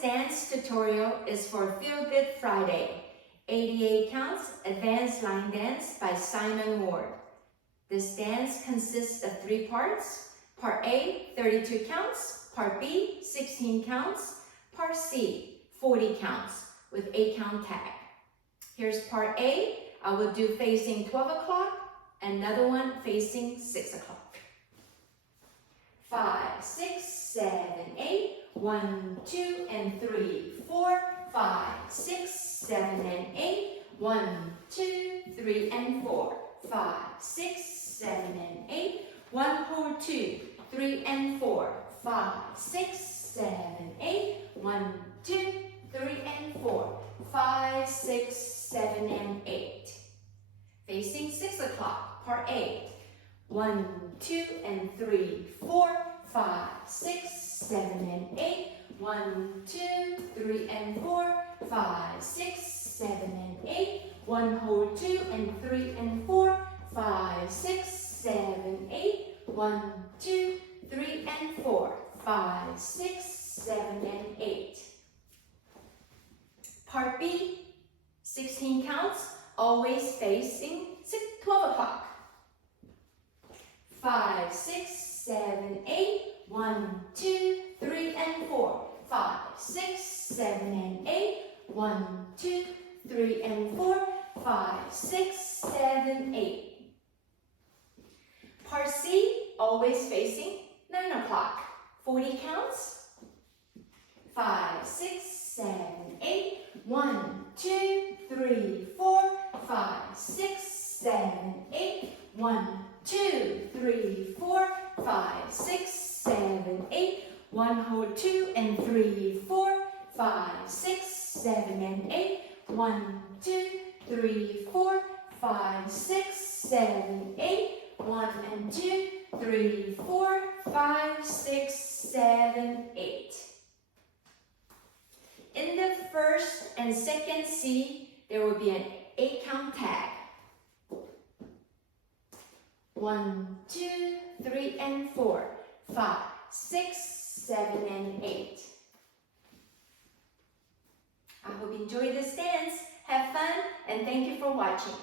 dance tutorial is for Feel Good Friday, 88 counts advanced line dance by Simon Ward. This dance consists of 3 parts. Part A, 32 counts. Part B, 16 counts. Part C, 40 counts with 8-count tag. Here's part A. I will do facing 12 o'clock, another one facing 6 o'clock. 5, 6, 7, 8. 1, 2, and 3, 4, 5, 6, 7, and 8. 1, 2, 3, and 4, 5, 6, 7, and 8. 1, hold 2, 3, and 4, 5, 6, 7, 8. 1, 2, 3, and 4, 5, 6, 7, and 8. Facing 6 o'clock, part A. 1, 2, and 3, 4, 5, 6, 7, and 8. 1, 2, 3, and 4, 5, 6, 7, and 8. 1, hold 2, and 3, and 4, 5, 6, 7, 8. 1, 2, 3, and 4, 5, 6, 7, and 8. Part B, 16 counts, always facing 12 o'clock. 5, 6, 7, 8. 1, 2, 3, and 4, 5, 6, 7, and 8. 1, 2, 3, and 4, 5, 6, 7, 8. Part C, always facing 9 o'clock. 40 counts. 5, 6, 7, 8. 1, 2, 3, 4, 5, 6, 7, 8. 1, 2, 3, 4, 5, 6, 7, 8. 1, hold 2, and 3, 4, 5, 6, 7, and 8. 1, 2, 3, 4, 5, 6, 7, 8. 1 and 2, 3, 4, 5, 6, 7, 8. In the first and second C, there will be an 8-count tag. 1, 2, 3, and 4, 5, 6, 7, and 8. I hope you enjoy this dance. Have fun, and thank you for watching.